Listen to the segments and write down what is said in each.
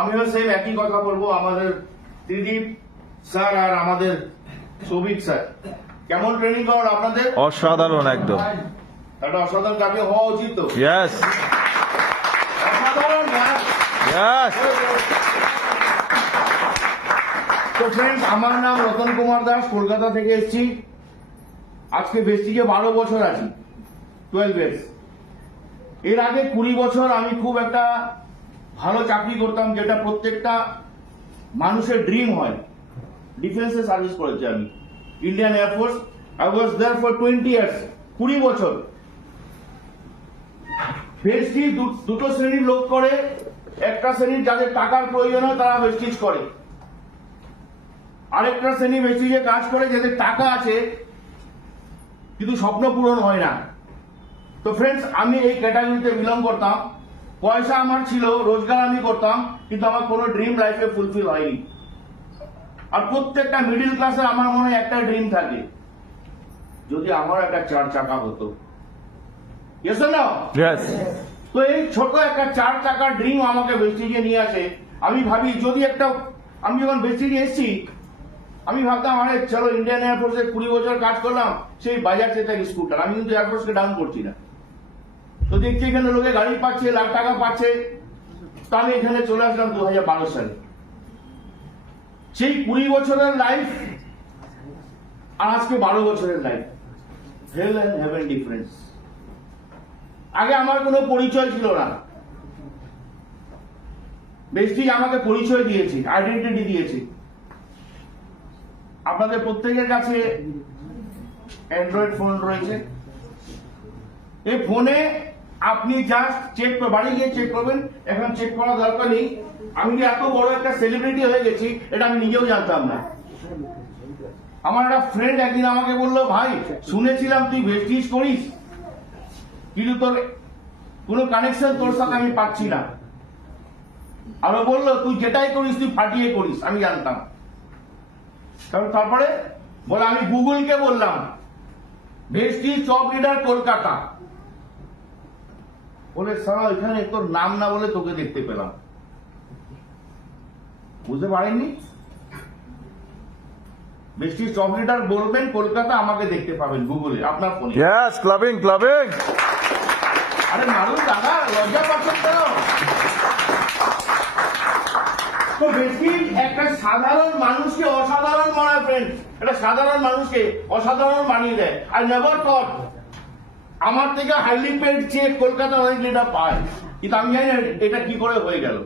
আমিও সেম একই কথা বলবো, আমাদের ত্রিদীপ স্যার আর আমাদের সৌভিক স্যার কেমন ট্রেনিং করেন আপনাদের? অসাধারণ একদম। একটা অসাধারণ চাকরি হওয়া উচিত তো। ইয়েস অসাধারণ না? ইয়েস। তো ফ্রেন্ডস, আমার নাম রতন কুমার দাস, কলকাতা থেকে এসেছি। আজকে বেস্টিজে 12 বছর আছি, 12 ইয়ার্স। এর আগে 20 বছর আমি খুব একটা ভালো চাকরি করতাম, যেটা প্রত্যেকটা মানুষের ড্রিম হয়। ডিফেন্সে সার্ভিস করেছি আমি, Indian air force. I was there for 20 years, 20 বছর। বেস্টিজ দুটো শ্রেণীর লোক করে। একটা শ্রেণীর যাদের টাকার প্রয়োজন হয় তারা বেস্টিজ করে, আরেকটা শ্রেণী বেস্টিজে কাজ করে যাদের টাকা আছে কিন্তু স্বপ্ন পূরণ হয় না। তো ফ্রেন্ডস, আমি এই ক্যাটাগরিতে বিলং করতাম। পয়সা আমার ছিল, রোজগার আমি করতাম, কিন্তু আমার কোনো ড্রিম লাইফে ফুলফিল হয়নি। আর প্রত্যেকটা মিডিল ক্লাসের আমার মনে হয় একটা ড্রিম থাকে, যদি আমার একটা 4 চাকা হতো। Yes or no? ইয়েস। তো এই ছোট একটা 4 চাকার ড্রিম আমাকে বেস্টিজে নিয়ে আসে। আমি ভাবি যদি একটা, আমি যখন বেস্টিজে এসেছি আমি ভাবতাম আরে চলো ইন্ডিয়ান এয়ারফোর্সে 20 বছর কাজ করলাম, সেই বাজার চেয়ে থাকে স্কুটার। আমি কিন্তু এয়ারফোর্সকে ডাউন করছি না। তো দেখছি এখানে লোকে গাড়ি পাচ্ছে, লাখ টাকা পাচ্ছে। তো আমি এখানে চলে আসলাম 2012 সালে। সেই 20 বছরের লাইফ আর আজকে 12 বছরের life, hell and heaven difference. আগে আমার কোনো পরিচয় ছিল না, বেস্টিজ আমাকে পরিচয় দিয়েছে, আইডেন্টিটি দিয়েছে। আপনাদের প্রত্যেকের কাছে অ্যান্ড্রয়েড ফোন রয়েছে। এই ফোনে আপনি জাস্ট চেক, বাড়ি গিয়ে চেক করবেন। এখন চেক করার দরকার নেই। আমি যে এত বড় একটা সেলিব্রিটি হয়ে গেছি এটা আমি নিজেও জানতাম না। আমার একটা ফ্রেন্ড একদিন আমাকে বললো, ভাই শুনেছিলাম তুই বেস্টিজ করিস, কিন্তু তোর কোনো কানেকশন তোর সাথে আমি পাচ্ছি না। আরো বললো তুই যেটাই করিস তুই ফাটিয়ে করিস। আমি জানতাম। কারণ তারপরে বলে আমি গুগলকে বললাম বেস্টিজ টপ লিডার কলকাতা, বলে সারা এখানে তোর নাম না বলে তোকে দেখতে পেলাম। বুঝতে পারেননি? বেস্টিজ টপ লিডার বলবেন কলকাতা, আমাকে দেখতে পাবেন গুগলে, আপনার ফোনে। Yes, clubbing clubbing. আরে মারুন দাদা, লজ্জা পাচ্ছেন কেন? তো বেস্টিজ একটা সাধারণ মানুষকে অসাধারণ বানায় ফ্রেন্ড। একটা সাধারণ মানুষকে অসাধারণ বানিয়ে দেয়। আই নেভার থট আমার থেকে হাইলি পেড চেক কলকাতা অনেক লিডার পায়, কিন্তু আমি জানি এটা কি করে হয়ে গেল।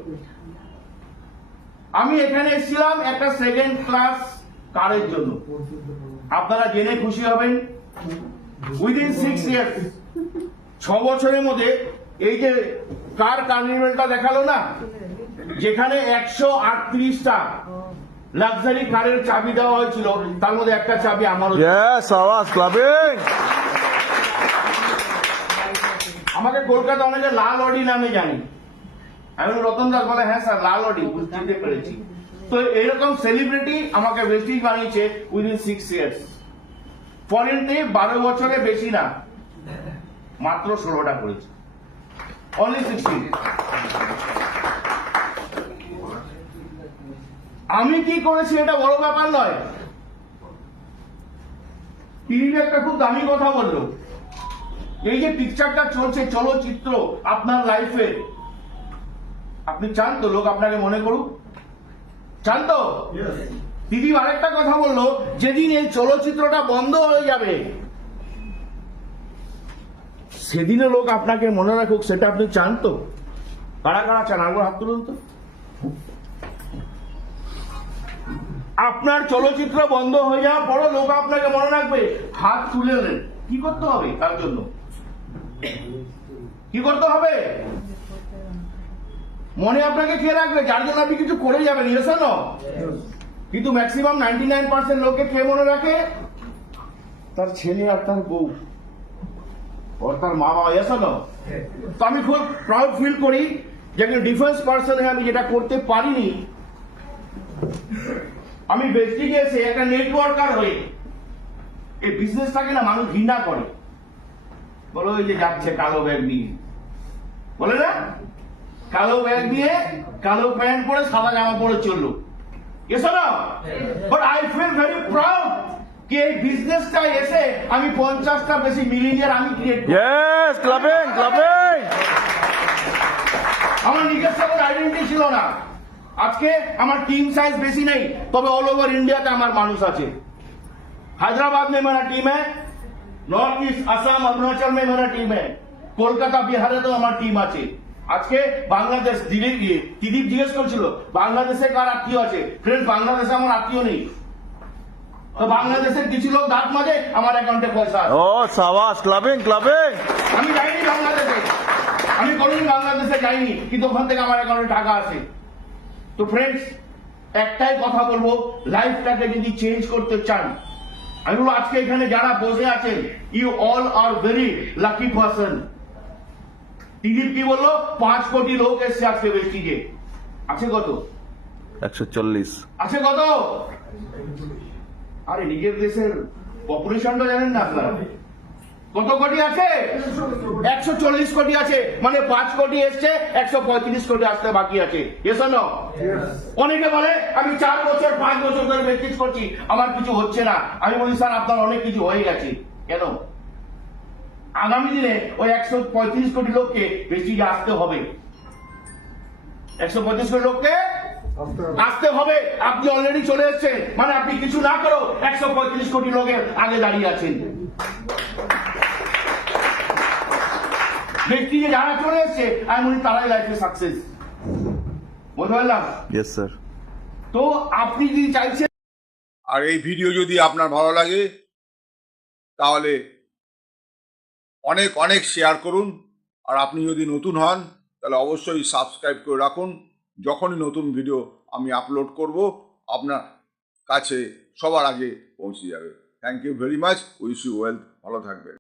আমি এখানে এসেছিলাম একটা সেকেন্ড ক্লাস কারের জন্য। আপনারা জেনে খুশি হবেন, উইদিন 6 ইয়ার্স, 6 বছরের মধ্যে এই যে কার কার্নিভেলটা দেখালো না, যেখানে 138টা লাক্সারি কারের চাবি দেওয়া হয়েছিল, তার মধ্যে একটা চাবি আমার। ইয়েস, আওয়াজ ক্লাবিং। আমাকে কলকাতা অনেকে লাল অডি নামে জানি। আমি রতন দাস, বলে হ্যাঁ স্যার লাল অডি, বুঝতে পেরেছি। তো এরকম সেলিব্রিটি আমাকে বেস্টিজ বানিয়েছে উইদিন 6 ইয়ার্স। ফরেনতে 12 বছরে বেশি না, মাত্র 16টা করেছে, অনলি 16। আমি কি করেছি এটা বড় ব্যাপার নয়। টিভি একটা খুব দামি কথা বললো, এই যে পিকচারটা চলছে চলচ্চিত্র আপনার লাইফে, আপনি চান তো লোক আপনাকে মনে করুক? চান তো? দিদি আরেকটা কথা বললো, যেদিন এই চলচ্চিত্রটা বন্ধ হয়ে যাবে সেদিনে লোক আপনাকে মনে রাখুক, সেটা আপনি চান তো? কারা কারা চান? আরেকবার হাত তুলুন তো। আপনার চলচ্চিত্র বন্ধ হয়ে যাওয়ার পরও লোক আপনাকে মনে রাখবে? হাত তুলে নেন। কি করতে হবে তার জন্য? কি করতে হবে? মনে আপনাকে কে রাখবে? যার জন্য আপনি কিছু করে যাবেন। Yes or no? কিন্তু ম্যাক্সিমাম 99% লোককে কে মনে রাখে? তার ছেলে আর তার বউ আর তার মা বাবা। Yes or no? তো আমি খুব প্রাউড ফিল করি যে একজন ডিফেন্স পার্সন হয়ে আমি যেটা করতে পারিনি, আমি বেস্টিজে এসে একটা নেটওয়ার্কার হয়ে এই বিজনেসটাকে না মানুষ ঘৃণা করে। বলো ওই যে যাচ্ছে কালো ব্যাগ নিয়ে, বলে না কালো ব্যাগ নিয়ে কালো প্যান্ট পরে সাদা জামা পরে চললো, এসো না। But I feel very proud কি এই বিজনেসটা এসে আমি 50টা বেশি মিলিনিয়ার আমি ক্রিয়েট করি। Yes, clubbing, clubbing. আমার নিজস্ব কোনো আইডেন্টিটি ছিল না। আজকে আমার टीम साइज বেশি নেই, তবে অল ওভার ইন্ডিয়াতে আমার মানুষ আছে। हैदराबाद में मेरा टीम है, नॉर्थ ईस्ट आसाम अरुणाचल में मेरा टीम है, কলকাতা বিহারে তো আমার টিম আছে। আজকে বাংলাদেশ দিলীপ জিজ্ঞেস করছিল বাংলাদেশে কার আত্মীয় আছে। ফ্রেন্ড, বাংলাদেশে আমার আত্মীয় নেই। তো বাংলাদেশের কিছু লোক দাঁত মাজে, আমার অ্যাকাউন্টে পয়সা আছে। Oh, Savas, clubbing, clubbing. আমি যাইনি বাংলাদেশে, আমি কোনোদিন বাংলাদেশে যাইনি, কিন্তু ওখান থেকে আমার অ্যাকাউন্টে টাকা আছে। তো ফ্রেন্ডস, একটাই কথা বলবো, লাইফটাকে যদি চেঞ্জ করতে চান, আমি বলবো আজকে এখানে যারা বসে আছেন, you all are very lucky person. Dilip কি বললো, 5 কোটি লোক এসছে আজকে বেস্টিজে। আছে কত? 140. আছে কত? আরে নিজের দেশের পপুলেশনটা জানেন না আপনারা? কত কোটি আছে? 140 কোটি আছে। মানে 5 কোটি এসছে, 135 কোটি আসতে বাকি আছে। এসো না। অনেকে বলে আমি 4 বছর 5 বছর ধরে প্র্যাকটিস করছি, আমার কিছু হচ্ছে না। আমি বলি স্যার, আপনার অনেক কিছু হয়ে গেছে। কেন? আগামী দিনে ওই 135 কোটি লোককে বেশি আসতে হবে। 135 কোটি লোককে আসতে হবে। আপনি অলরেডি চলে এসেছেন, মানে আপনি কিছু না করো 135 কোটি লোকের আগে দাঁড়িয়ে আছেন। ব্যক্তি যে যারা চলে এসছে, আমি বলি তারাই লাইফে সাকসেস। বুঝতে পারলাম? Yes, sir. তো আপনি যদি চাইছেন, আর এই ভিডিও যদি আপনার ভালো লাগে তাহলে অনেক অনেক শেয়ার করুন। আর আপনি যদি নতুন হন তাহলে অবশ্যই সাবস্ক্রাইব করে রাখুন। যখনই নতুন ভিডিও আমি আপলোড করব আপনার কাছে সবার আগে পৌঁছে যাবে। Thank you very much. Wish you wealth. ভালো থাকবেন।